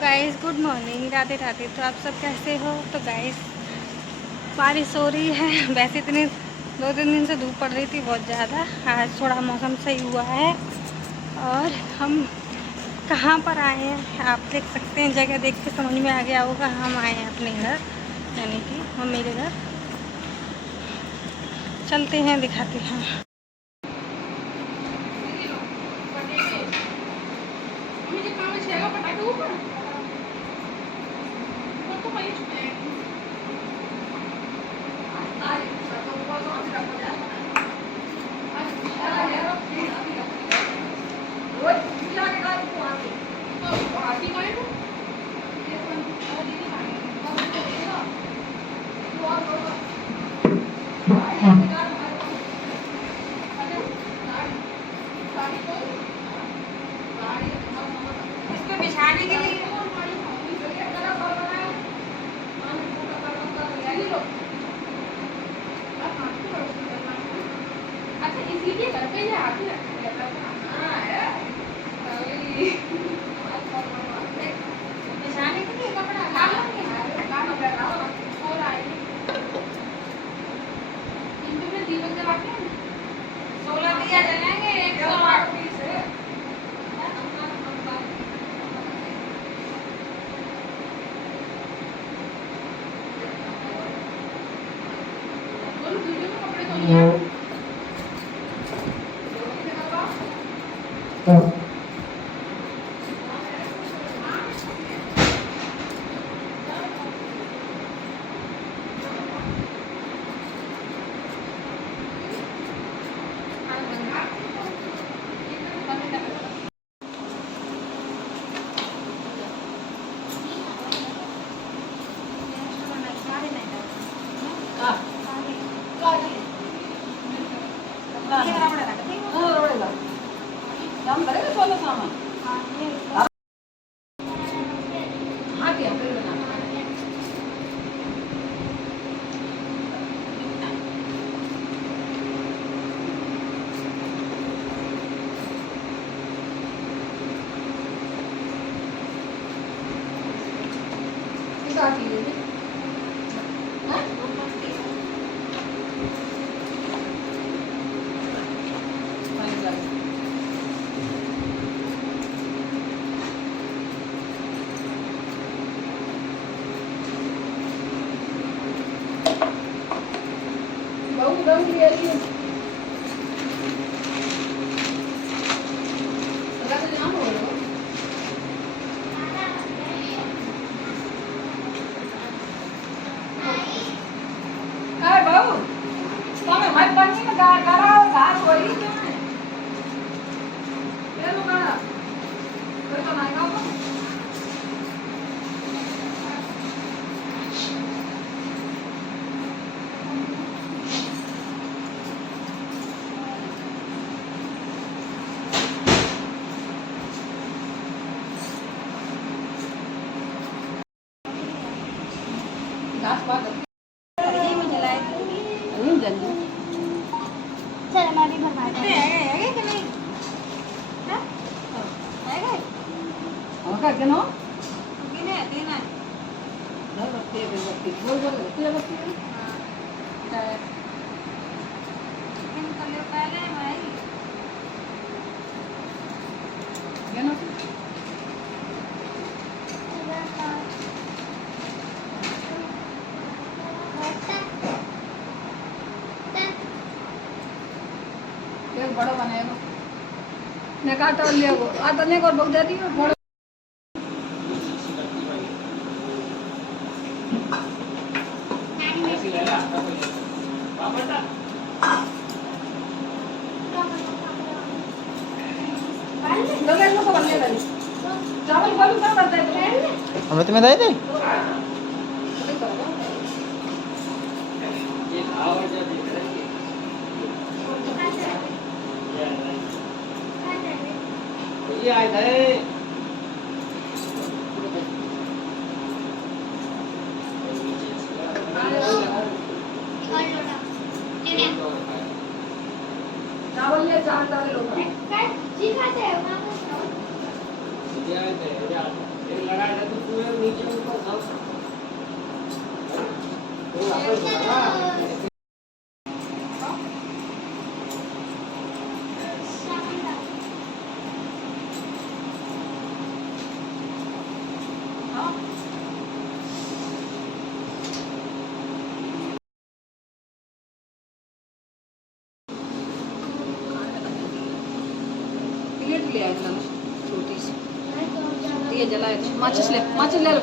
Guys good morning, Radhe Radhe. तो आप सब कैसे हो? तो गाइस बारिश हो रही है। वैसे इतने 2-3 दिन से धूप पड़ रही थी बहुत ज़्यादा। आज थोड़ा मौसम सही हुआ है। और हम कहाँ पर आए हैं आप देख सकते हैं। जगह देख के समझ में आ गया होगा। हम आए हैं अपने घर, यानी कि मम्मी के घर। चलते हैं, दिखाते हैं। इसमें बिछाने के लिए अच्छा, इसीलिए घर पे ये आती है। बिछाने के लिए कपड़ा दीपक जलाते हैं। 16 दिया जलाएंगे, 108 है। बड़ा बनाएगा ने काटा लिया वो आता नहीं कर बहुत देती है बड़ा चावल बोलूं क्या करता है अमृत में दे दे ये आए थे चावल ले चावल डाले लो जी खाते हैं वहां पे ये आए थे ये लगा दे प्लेट ले आए थे छोटी सी दिए जलाए थे। माचिस ले लो।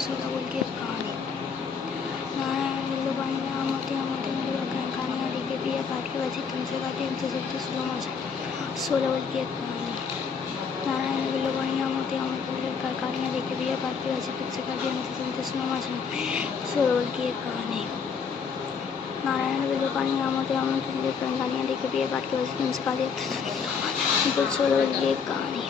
सोला बोल के कहानी नारायण बिल्लू पानी मोती मोती कहानियाँ लिखे पिया पाठ के वजह तुमसे गाती हमसे सुनते सुनो मजा सोला बोल के कहानी नारायण बिल्लू पानी मोती कहानियाँ लिखे पिया पाठ के वजह तुमसे गाती हमसे सुनते सुनो मजा सोला बोल की कहानी नारायण बिल्लू पानी मोती कहानियाँ लिखे पिया पाठ के वजह तुमसे गाती सोला बोल की कहानी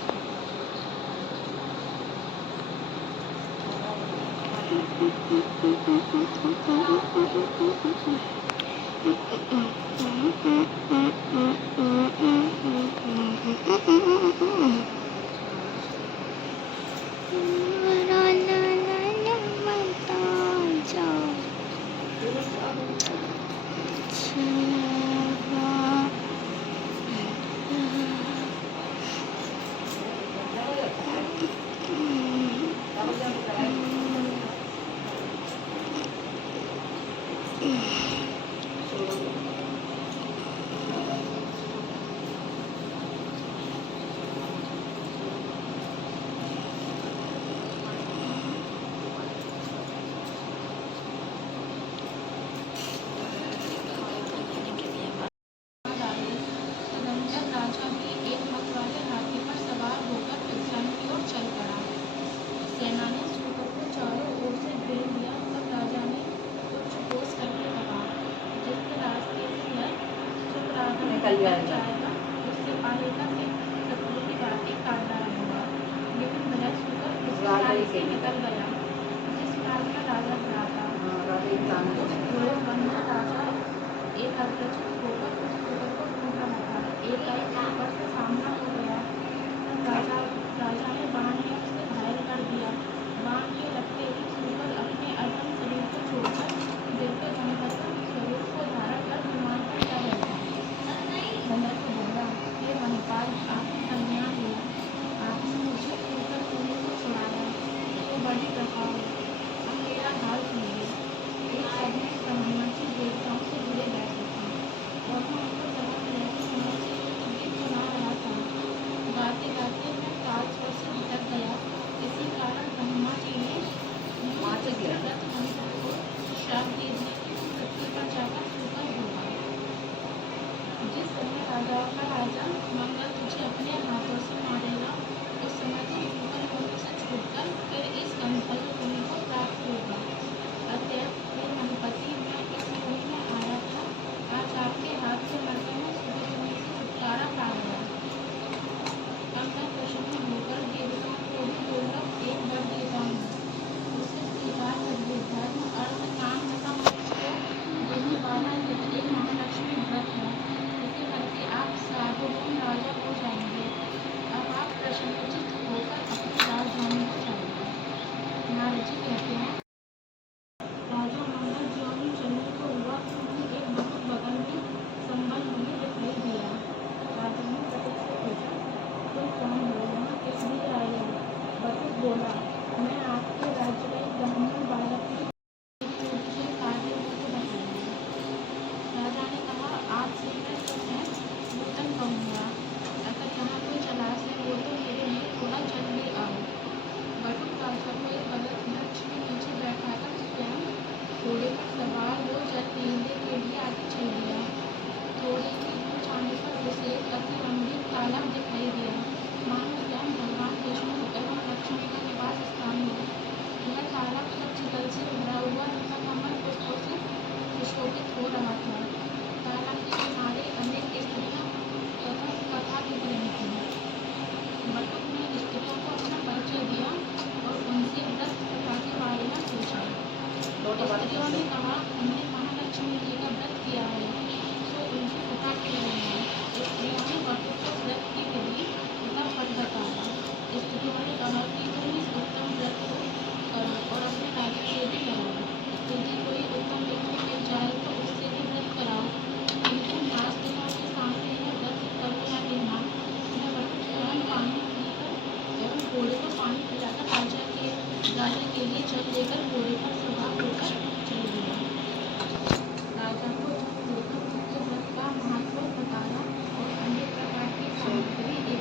जाएगा। उससे पालेगा कि शत्रु की बातें काटता रहेगा, लेकिन बलश होकर उस काल से निकल गया जिस काल का राजा बना था। उस घोड़े बंदर राजा एक अप्रचुर होकर उस सुगर को ढूंढ रहा था। एक सुगर से सामना हो गया तब राजा ने बाण से उसे घायल कर दिया। बाण के लगते ही सुगर अपने अर्पण शरीर को छोड़कर दिव्य गंधर्व स्वरूप को धारण कर विमान पर जा बैठा। बंदर को बोला, हे महिपाल, आपने संज्ञान लिया, आपने मुझे होकर कुएं से छुड़ाया, तो बड़ी कृपा हुई। अब मेरा हाल सुनिए। एक समय ब्रह्मर्षि देवताओं से जुड़े बैठे थे। वह उनको जगह रहते समय से गीत सुना रहा था। गाते गाते मैं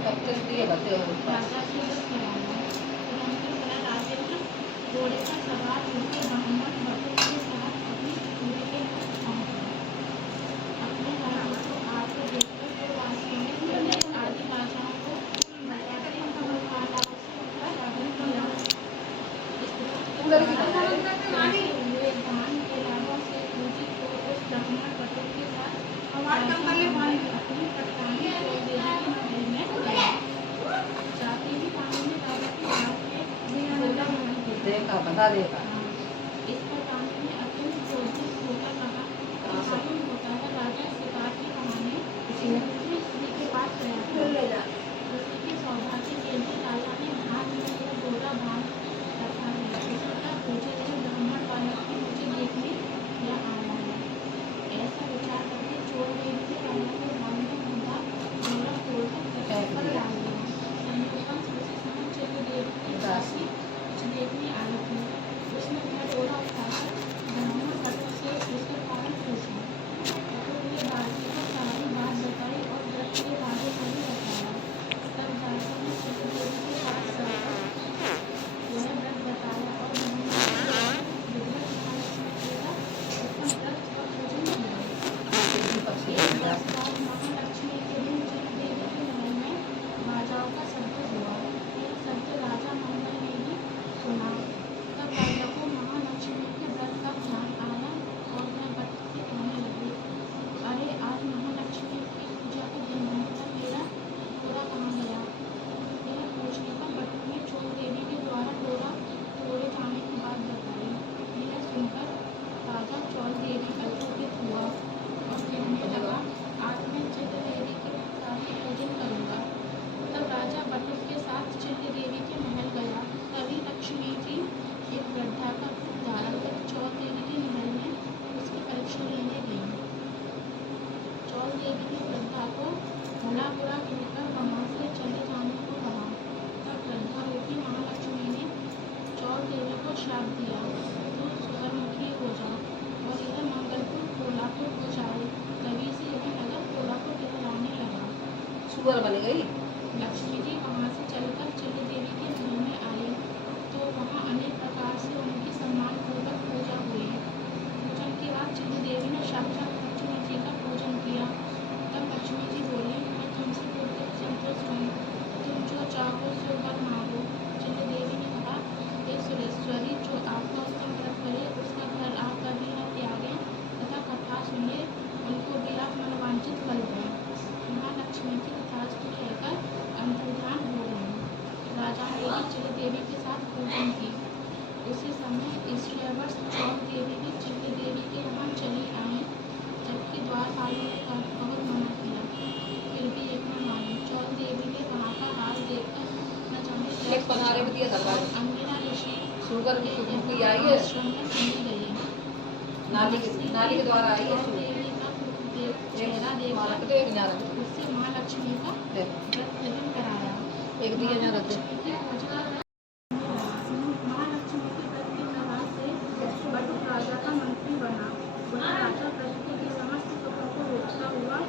सब चलती है बच्चे राजा के व्रत कराया। तुरंत वह राजेंद्र घोड़े पर सवार होकर ब्राह्मण भट्टों के साथ अपनी कुएं के पास पहुंच गया। अपने राज्य को आगे देखकर वो वासियों ने पहले आदि राजाओं को बताते हुए कालाओं से उनका स्वागत किया। इस प्रकार हुए दान के लाभों से पूजित को उस ब्राह्मण भट्टों के साथ अपनी कप्तानी को देवी के महल में गया। जाते ही पानी ने राजा की बात में बोला नहीं किया। देखा बता देखा इस पर रानी ने अत्यंत क्रोधित होकर कहा, मालूम होता है राजा शिकार के बहाने किसी दूसरी स्त्री के पास गया था। उसी के सौभाग्य के लिए राजा ने हाथ में यह गोरा बांध रखा है। इसी का पूछे यह ब्राह्मण बालक भी मुझे देखने यहाँ आया है। ऐसा विचार करके चोर देवी ने राजा को भाग में बंधा गोरा तोड़कर पत्थर पर डाल दिया। संयोगवश उसी समय चंद्र देवी की दासी कुछ देखने आई थी। उसने वह डोरा उठाकर ब्राह्मण भट्टों से उसका कारण पूछा। तो उन्हें बाजी को सारी बात बताई और व्रत के बारे में भी बताया। तब दासी ने चंद्र देवी के पास जाकर वह व्रत बताया और ब्राह्मण विधिवत महालक्ष्मी का उत्तम व्रत का पूजन किया। एक वर्ष बाद महालक्ष्मी के दिन चंद्र देवी के महल में बाजाओं का शब्द हुआ। यह शब्द राजा मंगल ने भी सुना। तब राजा को महालक्ष्मी के व्रत का ध्यान आया और वह भट्ट से कहने लगे, अरे आज महालक्ष्मी की पूजा का दिन है, तब मेरा डोरा कहाँ गया? यह पूछने पर भट्ट ने चोर देवी के द्वारा डोरा तोड़े जाने की बात बताई। यह सुनकर राजा चोर देवी का चकित हुआ और कहने लगा, आज मैं चंद्र देवी के साथ पूजन करूँगा। तब राजा भट्ट के साथ चंद्र देवी के महल गया। तभी लक्ष्मी जी एक गड्ढा का रूप धारण कर चौल देवी के महल में उसकी परीक्षा लेने गई। चौल देवी ने गड्ढा को भला बुरा कहकर वहाँ से चले जाने को कहा। तब गड्ढा रूपी महालक्ष्मी ने चौल देवी को श्राप दिया, तू सुवर्णमुखी हो जा और यह मंगलपुर कोल्हापुर हो जाए। तभी से यह नगर कोल्हापुर कहलाने लगा। सुअर बन गई। लक्ष्मी जी वहाँ से चलकर चंद्र देवी के महल में आई तो वहाँ अनेक प्रकार से उनकी सम्मानपूर्वक पूजा हुई। पूजन के बाद चंद्र देवी ने साक्षात लक्ष्मी जी का पूजन किया। तब लक्ष्मी जी बोली, मैं तुमसे पूर्वक संतुष्ट हूँ, तुम जो चाहो सो वर मांगो। चंद्र देवी ने कहा, हे सुरेश्वरी, जो आपका उत्तम व्रत करे उसका घर आप कभी न त्यागें तथा कथा सुनिए, उनको भी आप मनोवांछित फल दें। महालक्ष्मी की तथास्तु कहकर अंतर्ध्यान हो गई। राजा ने भी चंद्र देवी के साथ पूजन की। उसी समय ईश्वरवश चौल देवी भी चंद्र देवी के वहाँ चली आई, जबकि द्वारपालों ने बहुत मना किया, फिर भी एक न मानी। चौल देवी ने वहाँ का हाल देखकर न जाने एक पधारे में दिया दरबार अंगिरा ऋषि शुगर की आई है आश्रम में चली गई। नाली के द्वारा आई है चौल देवी का चेहरा देखकर उससे महालक्ष्मी का व्रत पूजन कराया। एक दिया जा रहा महालक्ष्मी के व्रत के प्रभाव से भट्ट राजा का मंत्री बना। वह राजा पृथ्वी के समस्त सुखों को रोकता हुआ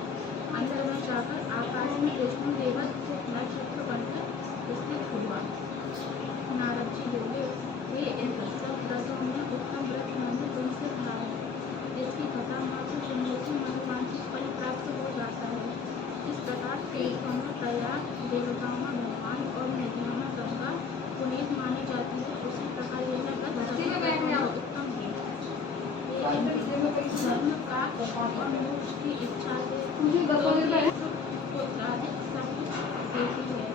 अंदर में जाकर आकाश में विष्णु देवत नक्षत्र बनकर स्थित हुआ। नारद जी बोले, हे इंद्र, सब व्रतों में उत्तम व्रत मैंने तुमसे कहा है, जिसकी कथा मात्र सुनने से मनोवांछित फल प्राप्त हो जाता है। इस प्रकार तीर्थों में प्रयाग, देवताओं में भगवान और नदियों में गंगा पुनीत मानी जाती है, उसी प्रकार यह व्रत उत्तम है। धर्म का और मोक्ष की इच्छा से पुत्राधिक सब कुछ देती है।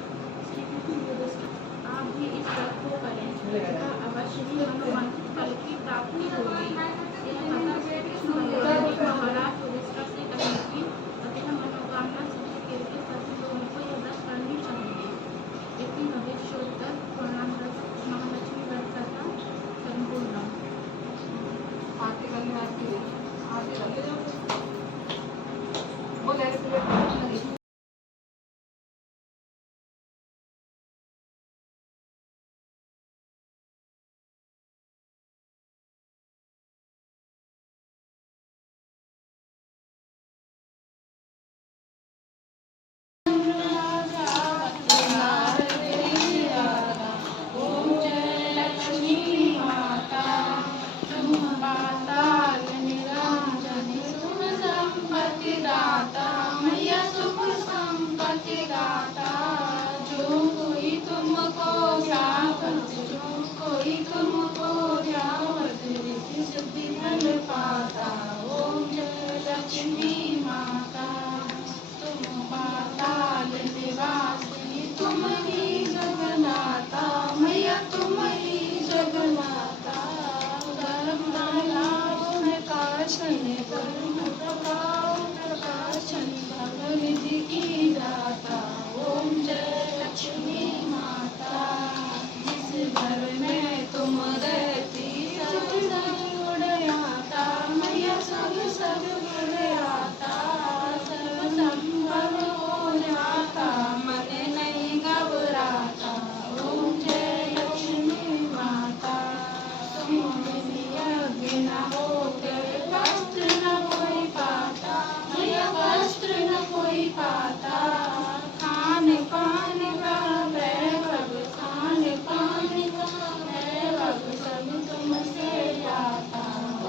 श्री कृष्ण युधिष्ठिर, आप भी इस व्रत को करें तथा अवश्य ही मनोवांछित फल की प्राप्ति होगी। यह कथा श्री कृष्ण भगवान ने महाराज युधिष्ठिर से कही थी तथा मनोकामना सिद्ध करके सभी लोगों को यह व्रत करनी चाहिए। इतनी भविष्योत्तर पूर्णांत महालक्ष्मी व्रत कथा संपूर्ण। आरती करने आरती बोले भक्त जो कोई तुमको ध्यावत रिद्धि सिद्धि फल पाता। ओम जय लक्ष्मी माता। तुम पाताल निवासी तुम ही जगन्नाथा। मैया तुम ही जगन्नाथा। धर्म लाभ काशन कर्म प्रकाशन भगवति की दाता। ओम जय लक्ष्मी माता। जिस घर में तुम रहती सब गुण आता। मैया सब गुण आता। सर्व संभव हो जाता मन नहीं घबराता। ओम जय लक्ष्मी माता। तुम यज्ञ न होते वस्त्र न कोई पाता। मैया वस्त्र न कोई पाता। खान पान का वैभव खान पान का वैभव सब तुमसे जाता।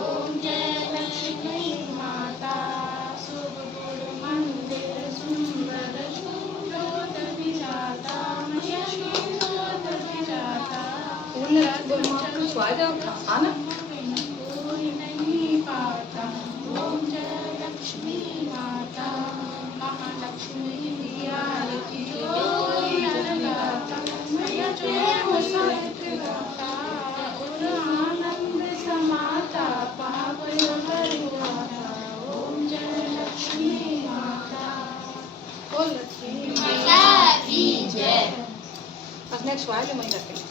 ओम जय लक्ष्मी माता। शुभ गुरु मंदिर सुंदर सुजोत विजाता। मैया सुजोत विजाता। स्वाद आना कोई नहीं पाता। ओम जय लक्ष्मी माता। महालक्ष्मी की आरती कोई न गाता। मैया प्रेम सहित गाता। और आनंद समाता पाप हरि गाता। ओम जय लक्ष्मी माता। ओ लक्ष्मी माता की जय। बस नेक्स्ट वाले मैं करते हैं।